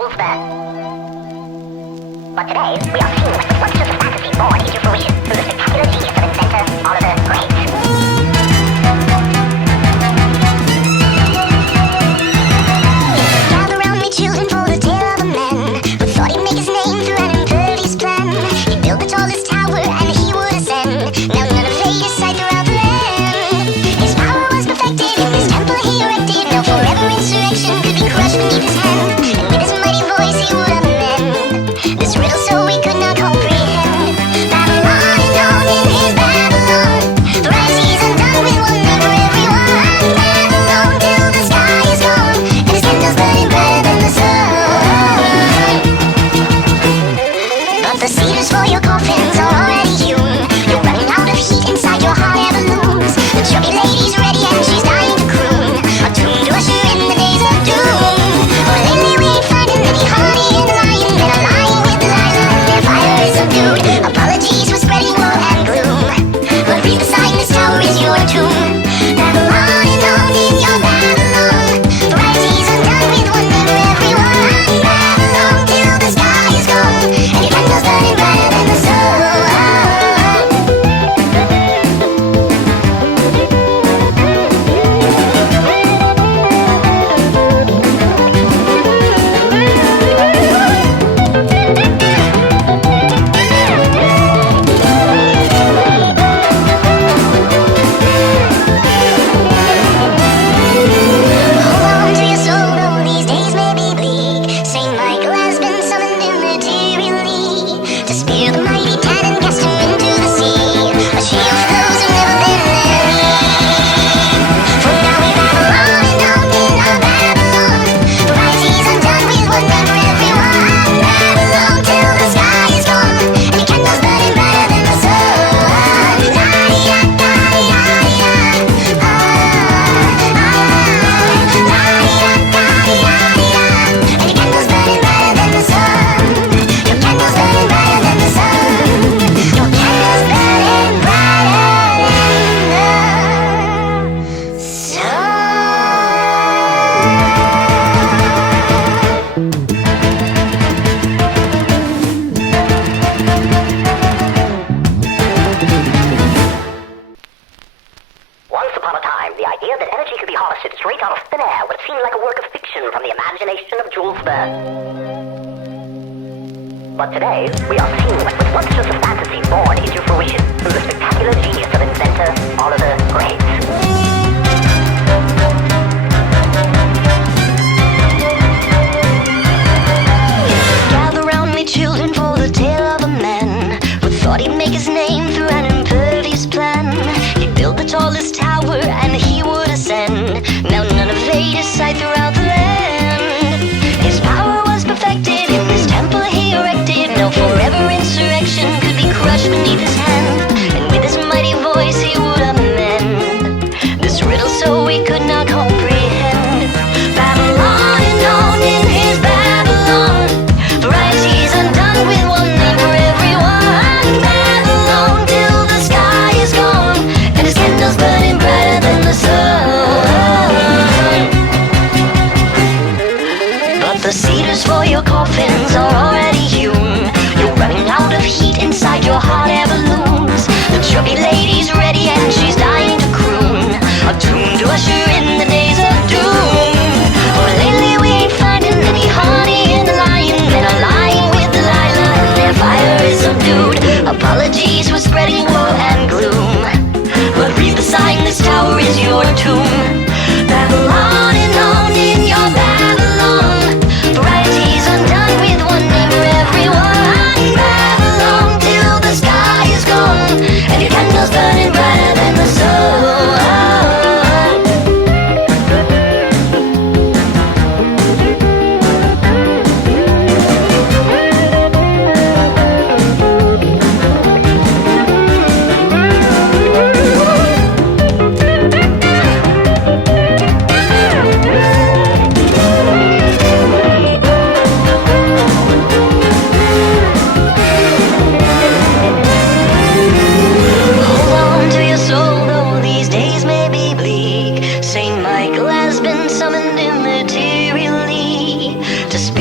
Jules Sped. But today, we are seeing the fluxus of fantasy born into fruition through the spectacular genius of inventor Oliver Great. Gather round me, children, for the tale of a man who thought he'd make his name through an impervious plan. He built the tallest tower and he would ascend. Now none of his sight throughout the land. His power was perfected in this temple he erected. Now forever insurrection could be crushed beneath his hand. And with his mighty voice he would amend this riddle so we could not comprehend. Babylon is known in his Babylon. Thrice he's undone with wonder for everyone. Babylon till the sky is gone and his candles burning brighter than the sun. But the cedars for your coffins are already hewn. You're running out of heat inside your heart ever looms. The chubby lady's ready and she's dying to croon a tune to usher in the days of doom. For lately we ain't finding any honey in the lion. Men are lying with Delilah and their fire is subdued. Apologies for spreading woe and gloom, but read beside this tower is your tomb. Babylon is known in your Babylon. Thrice he's undone with wonder for everyone. Babylon till the sky is gone and your candles burning brighter than the sun. Hold on to your soul, though these days may be bleak. Saint Michael has been summoned immaterially to spear the mighty cat and cast him into the sea. A shield for those who've never been there. For now we Babylon is known in our Babylon. Thrice he's undone with wonder for everyone. Babylon till the sky is gone and your candles burning brighter than the sun. And your candles burning brighter than the sun. Your candles burning brighter than the sun. Your candles burning brighter than the sun. Once upon a time, the idea that energy could be harvested straight out of thin air would seem like a work of fiction from the imagination of Jules Sped. But today, we are seeing the fluxus of fantasy born into fruition through the spectacular genius of inventor Oliver Great. Gather round me, children, for the tale of a man who thought he'd make his name through an impervious plan. He built the tallest tower and he would ascend. Now none evade his sight throughout the land. His power was perfected in this temple he erected. No forever insurrection could be crushed beneath his hand. And with his mighty voice he would amend this riddle so we could not comprehend. Babylon is known in his Babylon. Thrice he's undone with one name for everyone. Babylon till the sky is gone and his candles burning brighter than the sun. But the cedar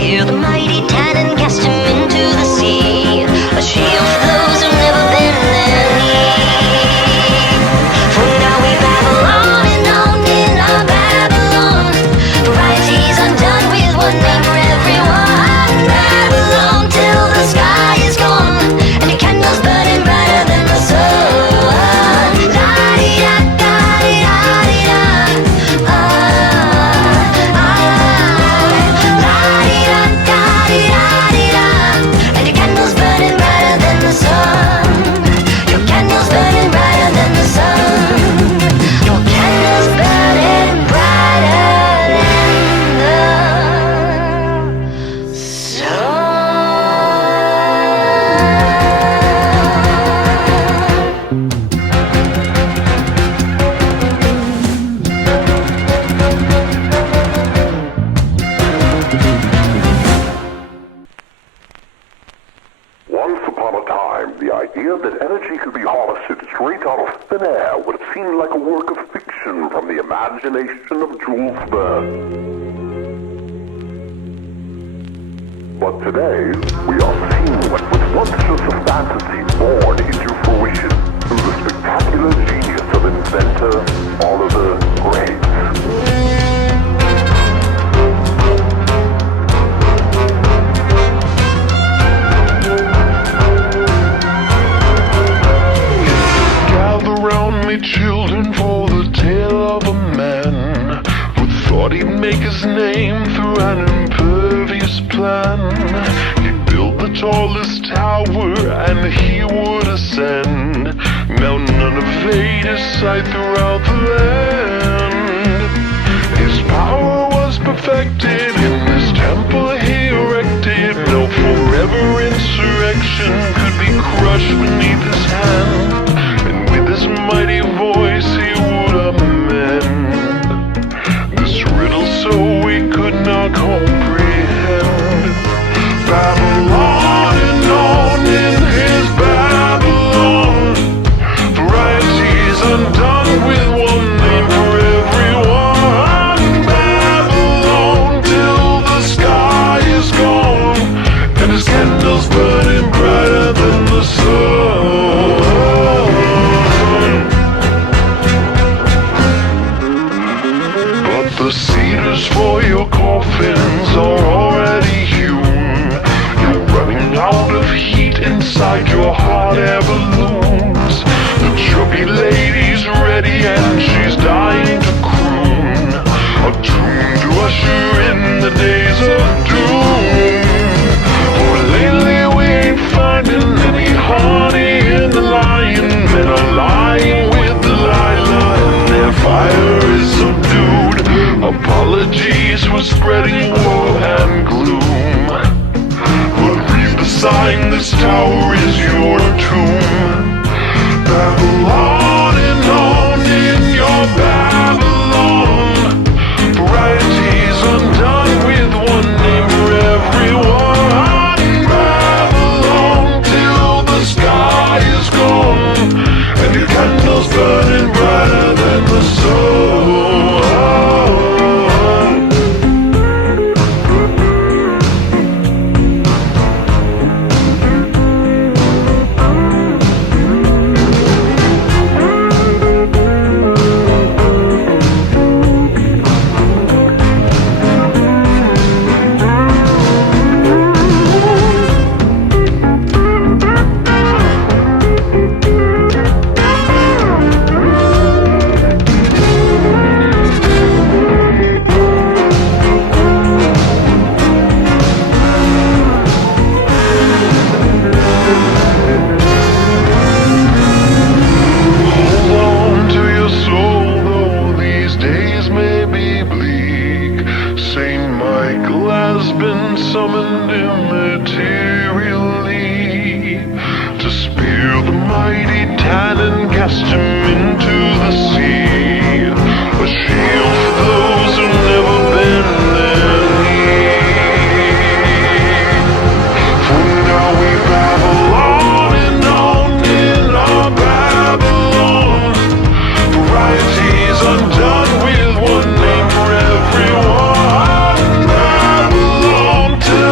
spear the mighty Tan and cast him into the sea. A shield for those who've never been their need. For now we babble on and on in our Babylon. Varieties undone with one name for everyone. Babylon till the sky is gone and your candles burning brighter than the sun. Once upon a time, the idea that energy could be harvested straight out of thin air would have seemed like a work of fiction from the imagination of Jules Sped. But today, we are seeing what was once just a fantasy born into fruition through the spectacular genius of inventor Oliver Graves. Children, for the tale of a man who thought he'd make his name through an impervious plan. He built the tallest tower and he would ascend. Now none evade his sight throughout the land. His power was perfected in this temple he erected. No forever insurrection could be crushed beneath his hand. This mighty voice he would amend this riddle so we could not comprehend. Babylon and on in his Babylon, varieties undone with one name for everyone. Babylon till the sky is gone and his candles burning brighter than the sun. The cedars for your coffins are already hewn. You're running out of heat inside your hot air balloons. The chubby lady's ready and she's dying to croon a tune to usher in the days of doom. For lately we ain't finding any honey in the lion. Men are lying with Delilah and their fire is subdued. Apologies for spreading woe and gloom, but read the sign, this tower is your tomb. Babylon and on in your Babylon, varieties undone with one name for everyone. Babylon till the sky is gone and your candles burning brighter than the sun. Summoned immaterially to spear the mighty Tan and cast him into the sea. A shield for those who've never been their need. For now we babble on and on in our Babylon, varieties undone with one name for everyone. Babylon till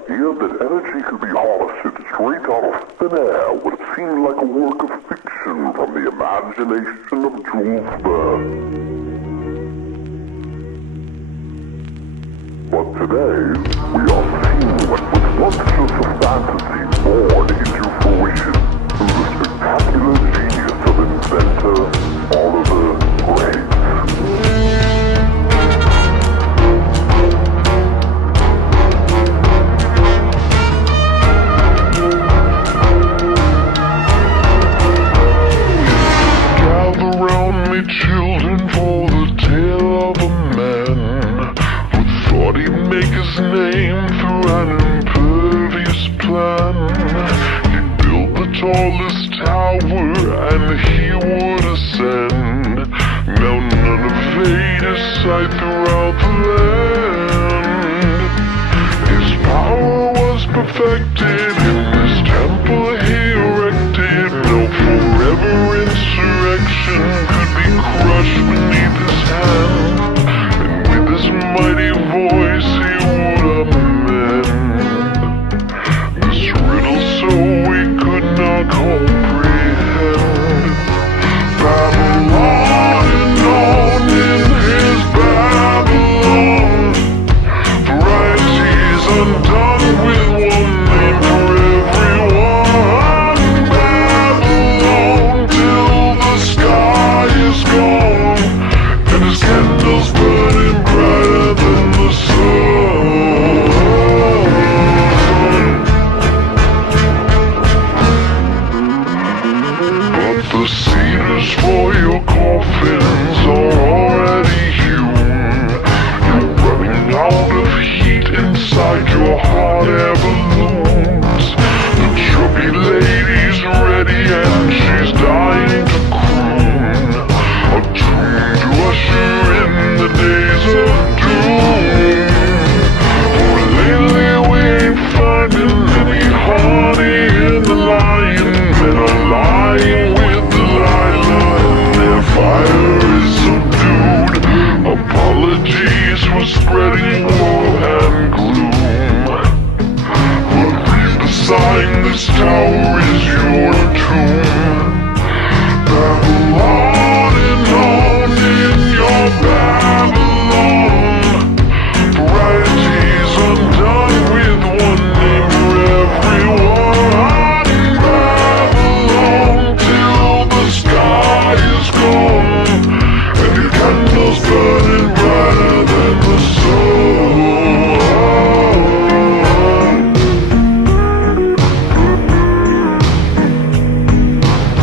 idea that energy could be harvested straight out of thin air would have seemed like a work of fiction from the imagination of Jules Sped. But today, we are seeing what was once just a fantasy born into fruition through the spectacular genius of inventor Oliver Graves. Children, for the tale of a man who thought he'd make his name through an impervious plan. He built the tallest tower and he would ascend. Now none evade his sight throughout the land. His power was perfected in this temple he erected. No forever insurrection crushed beneath his hand, and with his mighty voice he would amend this riddle so we could not comprehend. Babylon and on in his Babylon, varieties undone with one name for everyone. Babylon till the sky is gone, and his candles burning brighter than the sun. But the cedars for your coffins are already hewn. You're running out of heat inside your hot air balloons. The chubby lady's ready and she's dying to croon a tune to usher in the days of doom. For lately we ain't finding any honey in the lion. Men are lying with Delilah and their fire is subdued. Apologies for spreading woe and gloom, but read the sign, this tower is your tomb. Babylon and on in your Babylon, varieties undone with one name for everyone. Babylon till the sky is gone, and your candles burning brighter than the sun.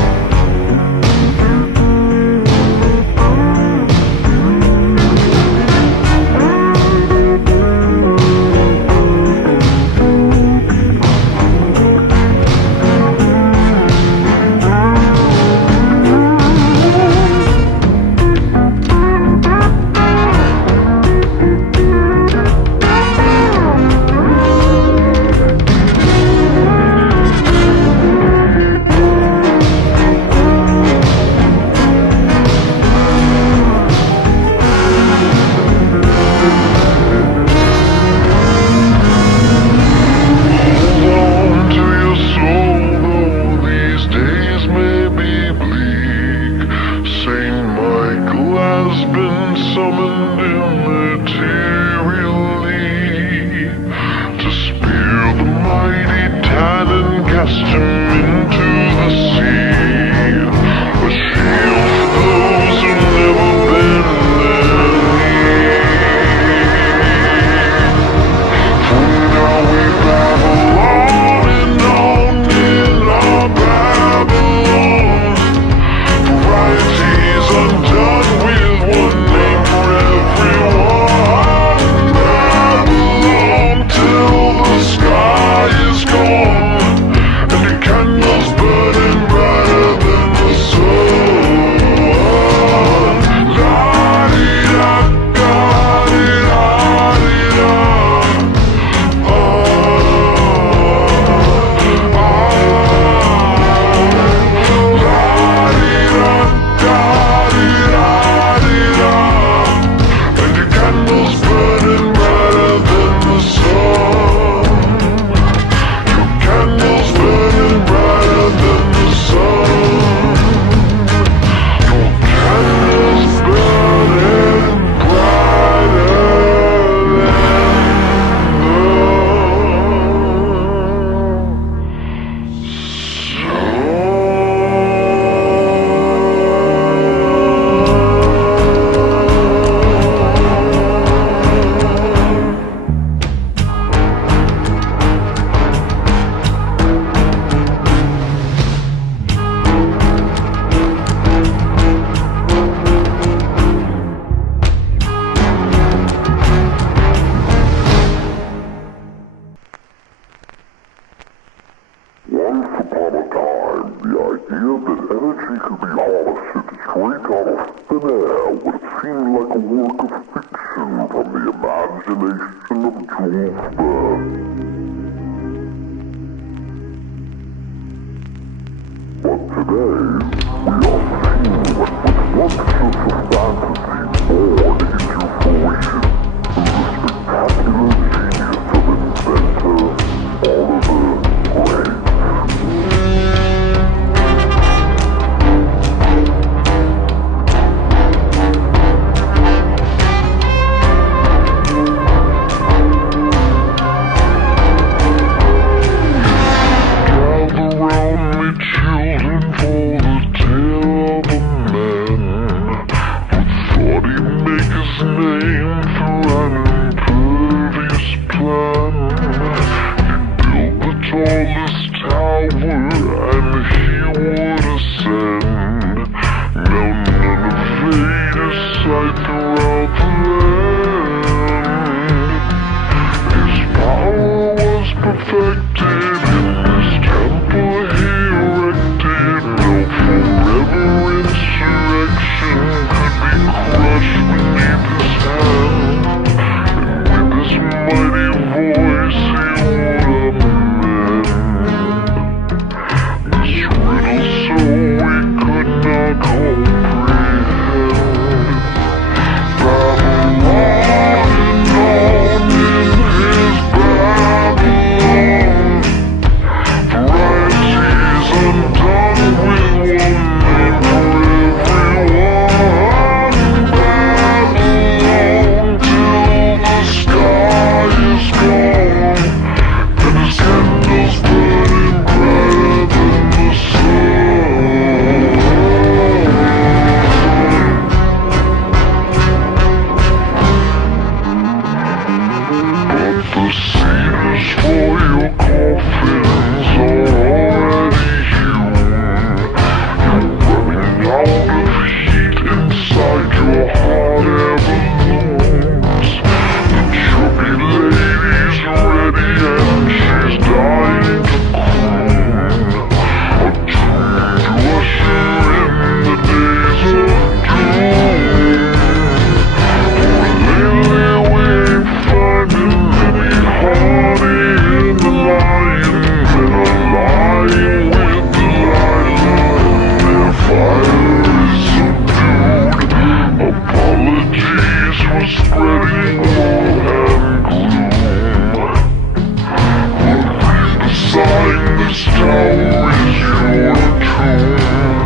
upon a time, the idea that energy could be harvested straight out of thin air would have seemed like a work of fiction from the imagination of Jules Sped. But today, we are seeing what was once just a fantasy born into fruition through the spectacular genius of inventor Oliver Gray. This tower is your tomb.